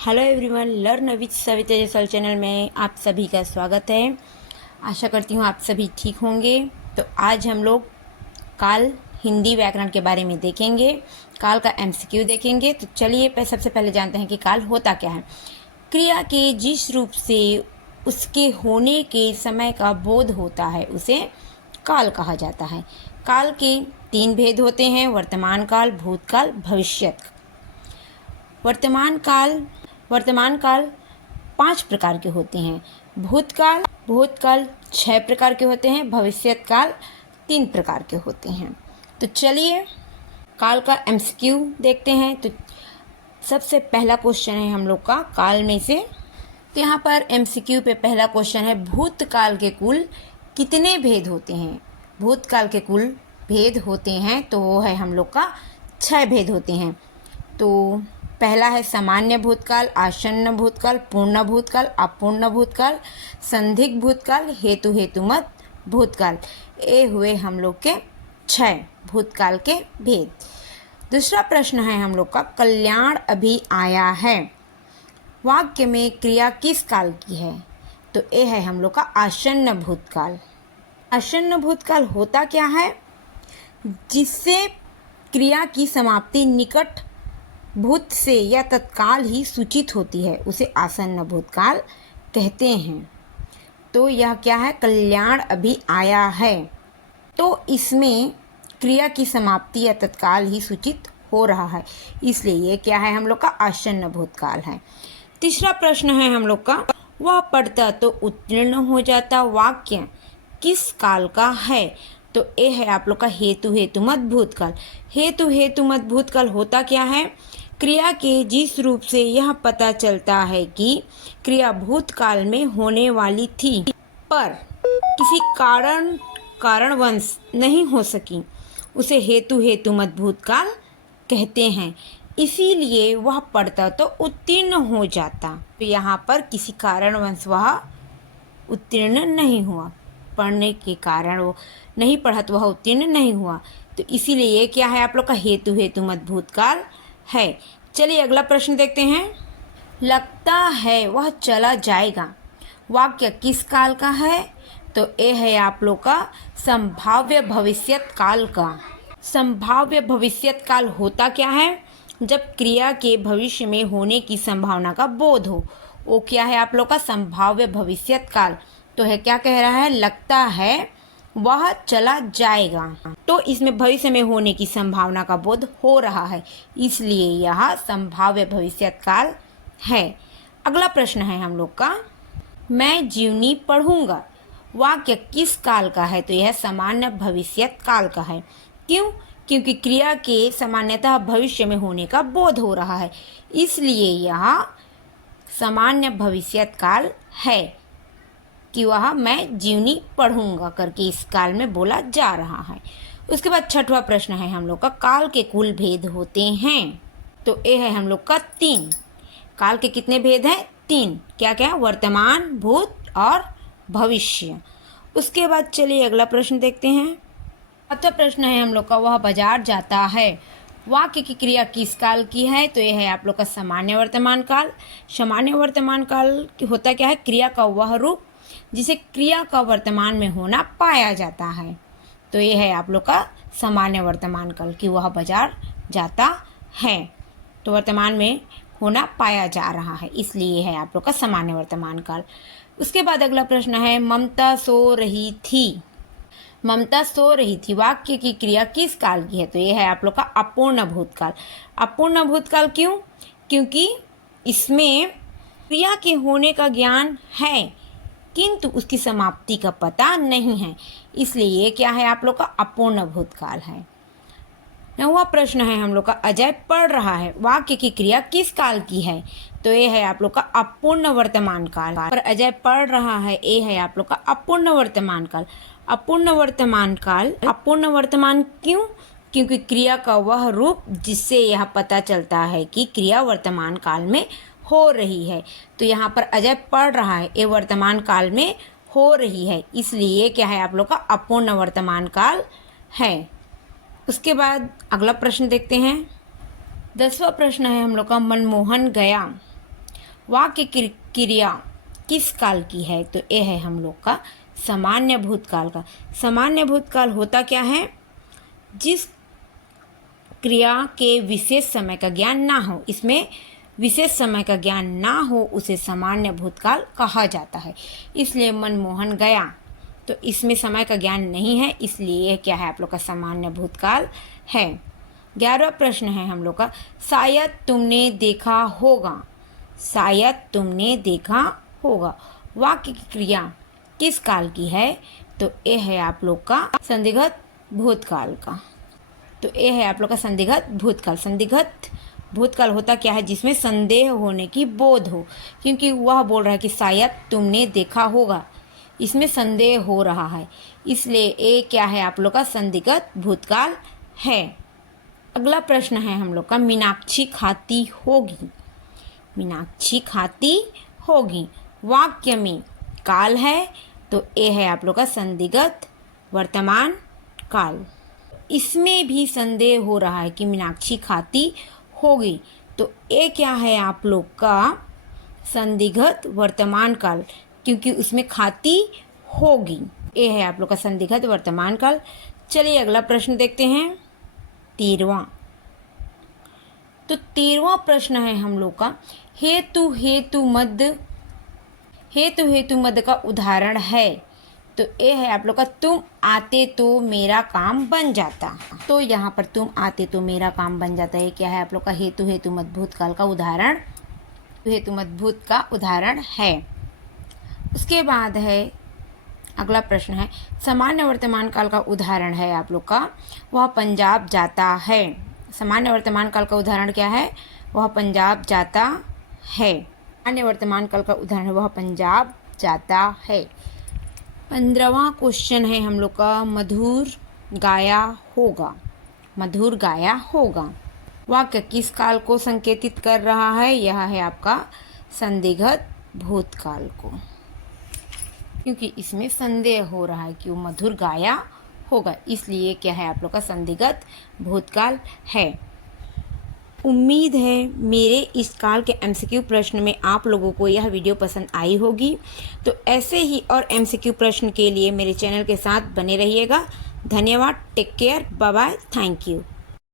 Hello everyone, learn with Savita Jesal channel में आप सभी का स्वागत है। आशा करती हूँ आप सभी ठीक होंगे। तो आज हम लोग काल हिंदी व्याकरण के बारे में देखेंगे, काल का एमसीक्यू देखेंगे। तो चलिए सबसे पहले जानते हैं कि काल होता क्या है। क्रिया के जिस रूप से उसके होने के समय का बोध होता है उसे काल कहा जाता है। काल के 3 भेद होते हैं: वर्तमान काल, भूतकाल, भविष्यत। वर्तमान काल 5 प्रकार के होते हैं। भूतकाल 6 प्रकार के होते हैं। भविष्यत काल 3 प्रकार के होते हैं। तो चलिए काल का एमसीक्यू देखते हैं। तो सबसे पहला क्वेश्चन है हम लोग का काल में से। तो यहाँ पर एमसीक्यू पे पहला क्वेश्चन है, भूतकाल के कुल कितने भेद होते हैं। भूतकाल के कुल भेद होते हैं तो वो है हम लोग का 6 भेद होते हैं। तो पहला है सामान्य भूतकाल, आसन्न भूतकाल, पूर्ण भूतकाल, अपूर्ण भूतकाल, संदिग्ध भूतकाल, हेतुमत भूतकाल। ये हुए हम लोग के 6 भूतकाल के भेद। दूसरा प्रश्न है हम लोग का, कल्याण अभी आया है, वाक्य में क्रिया किस काल की है। तो ये है हम लोग का आसन्न भूतकाल। आसन्न भूतकाल होता क्या है, जिससे क्रिया की समाप्ति निकट भूत से या तत्काल ही सूचित होती है, उसे आसन्न भूतकाल कहते हैं। तो यह क्या है, कल्याण अभी आया है, तो इसमें क्रिया की समाप्ति या तत्काल ही सूचित हो रहा है, इसलिए ये क्या है हम लोग का आसन्न भूतकाल है। तीसरा प्रश्न है हम लोग का, वह पढ़ता तो उत्तीर्ण हो जाता, वाक्य किस काल का है। तो ये है आप लोग का हेतुमत भूतकाल। हेतुमत भूतकाल होता क्या है, क्रिया के जिस रूप से यह पता चलता है कि क्रिया भूतकाल में होने वाली थी पर किसी कारणवश नहीं हो सकी, उसे हेतुमत भूतकाल कहते हैं। इसीलिए वह पढ़ता तो उत्तीर्ण हो जाता। तो यहाँ पर किसी कारणवश वह उत्तीर्ण नहीं हुआ, पढ़ने के कारण वो नहीं पढ़ा तो वह उत्तीर्ण नहीं हुआ। तो इसीलिए ये क्या है आप लोग का हेतुमत भूतकाल है। चलिए अगला प्रश्न देखते हैं। लगता है वह चला जाएगा, वाक्य किस काल का है। तो ये है आप लोग का संभाव्य भविष्यत काल का। संभाव्य भविष्यत काल होता क्या है, जब क्रिया के भविष्य में होने की संभावना का बोध हो, वो क्या है आप लोग का संभाव्य भविष्यत काल। तो है क्या कह रहा है, लगता है वह चला जाएगा, तो इसमें भविष्य में होने की संभावना का बोध हो रहा है, इसलिए यह संभाव्य भविष्यत काल है। अगला प्रश्न है हम लोग का, मैं जीवनी पढ़ूंगा, वाक्य किस काल का है। तो यह सामान्य भविष्यत काल का है। क्यों, क्योंकि क्रिया के सामान्यतः भविष्य में होने का बोध हो रहा है, इसलिए यह सामान्य भविष्यत काल है कि वह मैं जीवनी पढ़ूंगा करके इस काल में बोला जा रहा है। उसके बाद छठवां प्रश्न है हम लोग का, काल के कुल भेद होते हैं। तो ये है हम लोग का 3। काल के कितने भेद हैं, 3। क्या क्या, वर्तमान, भूत और भविष्य। उसके बाद चलिए अगला प्रश्न देखते हैं। चौथा प्रश्न है हम लोग का, वह बाजार जाता है, वाक्य की क्रिया किस काल की है। तो यह है आप लोग का सामान्य वर्तमान काल। सामान्य वर्तमान काल होता क्या है, क्रिया का वह रूप जिसे क्रिया का वर्तमान में होना पाया जाता है। तो ये है आप लोग का सामान्य वर्तमान काल कि वह बाजार जाता है, तो वर्तमान में होना पाया जा रहा है, इसलिए है आप लोग का सामान्य वर्तमान काल। उसके बाद अगला प्रश्न है, ममता सो रही थी, ममता सो रही थी, वाक्य की क्रिया किस काल की है। तो ये है आप लोग का अपूर्ण भूतकाल। अपूर्ण भूतकाल क्यों, क्योंकि इसमें क्रिया के होने का ज्ञान है किंतु उसकी समाप्ति का पता नहीं है, इसलिए ये क्या है आप लोग का अपूर्ण भूतकाल है। 9वां प्रश्न है हम लोग का, अजय पढ़ रहा है, वाक्य की क्रिया किस काल की है। तो ये है आप लोग का अपूर्ण वर्तमान काल। पर अजय पढ़ रहा है, ये है आप लोग का अपूर्ण वर्तमान काल। अपूर्ण वर्तमान क्यों, क्योंकि क्रिया का वह रूप जिससे यह पता चलता है कि क्रिया वर्तमान काल में हो रही है। तो यहाँ पर अजय पढ़ रहा है, ये वर्तमान काल में हो रही है, इसलिए क्या है आप लोग का अपूर्ण वर्तमान काल है। उसके बाद अगला प्रश्न देखते हैं। 10वां प्रश्न है हम लोग का, मनमोहन गया, वाक्य क्रिया किस काल की है? तो ये है हम लोग का सामान्य भूतकाल का। सामान्य भूतकाल होता क्या है? जिस क्रिया के विशेष समय का ज्ञान ना हो, इसमें विशेष समय का ज्ञान ना हो, उसे सामान्य भूतकाल कहा जाता है। इसलिए मनमोहन गया, तो इसमें समय का ज्ञान नहीं है, इसलिए क्या है आप लोग का सामान्य भूतकाल है। 11वां प्रश्न है हम लोग का, शायद तुमने देखा होगा। शायद तुमने देखा होगा, वाक्य की क्रिया किस काल की है? तो ये है आप लोग का संदिग्ध भूतकाल का। तो ये है आप लोग का संदिग्ध भूतकाल। संदिग्ध भूतकाल होता क्या है? जिसमें संदेह होने की बोध हो, क्योंकि वह बोल रहा है कि शायद तुमने देखा होगा, इसमें संदेह हो रहा है, इसलिए ये क्या है आप लोग का संदिग्ध भूतकाल है। अगला प्रश्न है हम लोग का, मीनाक्षी खाती होगी। मीनाक्षी खाती होगी, वाक्य में काल है, तो ये है आप लोग का संदिग्ध वर्तमान काल। इसमें भी संदेह हो रहा है कि मीनाक्षी खाती होगी, तो ये क्या है आप लोग का संदिग्ध वर्तमान काल, क्योंकि उसमें खाती होगी। ये है आप लोग का संदिग्ध वर्तमान काल। चलिए अगला प्रश्न देखते हैं, 13वां। तो 13वां प्रश्न है हम लोग का, हेतु हेतु मद का उदाहरण है। तो ये है आप लोग का, तुम आते तो मेरा काम बन जाता। तो यहाँ पर तुम आते तो मेरा काम बन जाता है, क्या है आप लोग का हेतु मद भूतकाल का उदाहरण, हेतु मद भूत का उदाहरण है। उसके बाद है अगला प्रश्न है, सामान्य वर्तमान काल का उदाहरण है आप लोग का, वह पंजाब जाता है। सामान्य वर्तमान काल का उदाहरण क्या है? वह पंजाब जाता है। सामान्य वर्तमान काल का उदाहरण है, वह पंजाब जाता है। 15वां क्वेश्चन है हम लोग का, मधुर गाया होगा। मधुर गाया होगा, वाक्य किस काल को संकेतित कर रहा है? यह है आपका संदिग्ध भूतकाल को, क्योंकि इसमें संदेह हो रहा है कि वो मधुर गाया होगा, इसलिए क्या है आप लोग का संदिग्ध भूतकाल है। उम्मीद है मेरे इस काल के MCQ प्रश्न में आप लोगों को यह वीडियो पसंद आई होगी। तो ऐसे ही और MCQ प्रश्न के लिए मेरे चैनल के साथ बने रहिएगा। धन्यवाद, take care, bye bye, thank you.